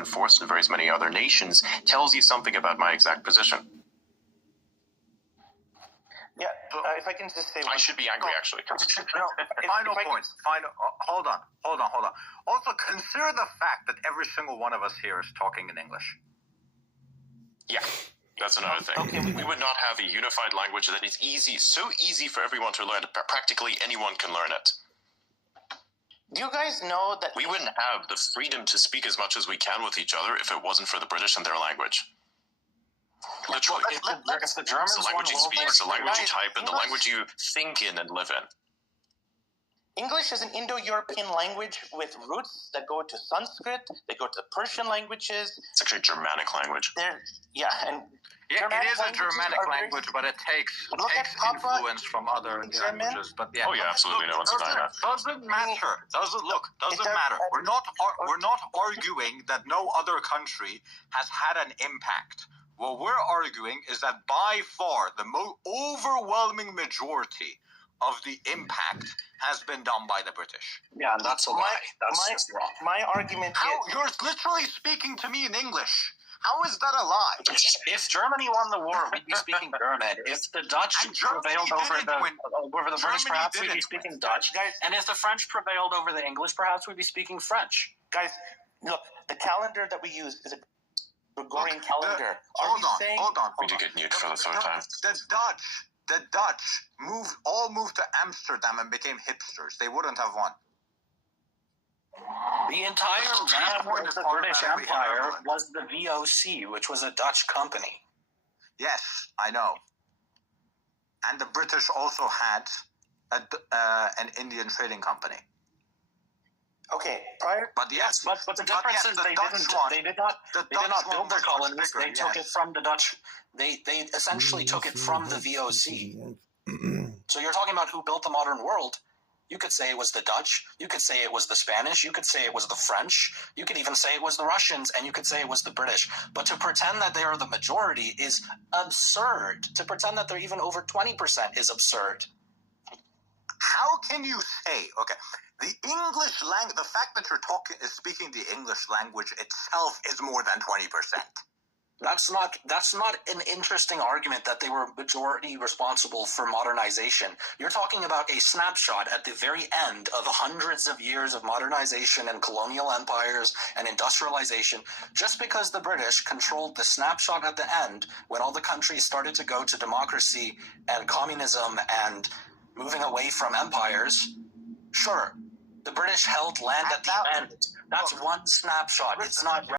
enforced in various many other nations tells you something about my exact position. Yeah, if I can just say... I should be angry, actually. Final point. Hold on. Also, consider the fact that every single one of us here is talking in English. Yeah, that's another thing. Okay. We would not have a unified language that is so easy for everyone to learn. Practically anyone can learn it. Do you guys know that... We wouldn't have the freedom to speak as much as we can with each other if it wasn't for the British and their language. Literally. If the Germans it's the language you speak, it's the language you type, and the English- language you think in and live in. English is an Indo-European language with roots that go to Sanskrit, they go to Persian languages. It's actually a Germanic language. And Yeah, Germanic it is a languages Germanic are very- language, but it takes Look at Papa influence from other in German. languages. But yeah, Oh yeah, absolutely, no one's denying that. Doesn't matter. Doesn't matter. We're not arguing that no other country has had an impact. What we're arguing is that by far the overwhelming majority of the impact has been done by the British. Yeah, and that's a lie. That's just wrong. My argument is... You're literally speaking to me in English. How is that a lie? If Germany won the war, we'd be speaking German. If the Dutch prevailed over the British, perhaps we'd be speaking Dutch. Guys, And if the French prevailed over the English, perhaps we'd be speaking French. guys, look, the calendar that we use is a Gregorian calendar. Hold on. We did get nuked for the third time. The Dutch all moved to Amsterdam and became hipsters. They wouldn't have won. The entire map of the British Empire was the VOC, which was a Dutch company. Yes, I know. And the British also had an Indian trading company. Okay, prior... But yes, But the difference is they did not build their colonies. They took it from the Dutch. They essentially took it from the VOC. So you're talking about who built the modern world. You could say it was the Dutch. You could say it was the Spanish. You could say it was the French. You could even say it was the Russians, and you could say it was the British. But to pretend that they are the majority is absurd. To pretend that they're even over 20% is absurd. how can you say, okay, the English language, the fact that you're speaking the English language itself is more than 20%. That's not an interesting argument that they were majority responsible for modernization. You're talking about a snapshot at the very end of hundreds of years of modernization and colonial empires and industrialization. Just because the British controlled the snapshot at the end, when all the countries started to go to democracy and communism and moving away from empires, sure, the British held land at the end. That's one snapshot. It's not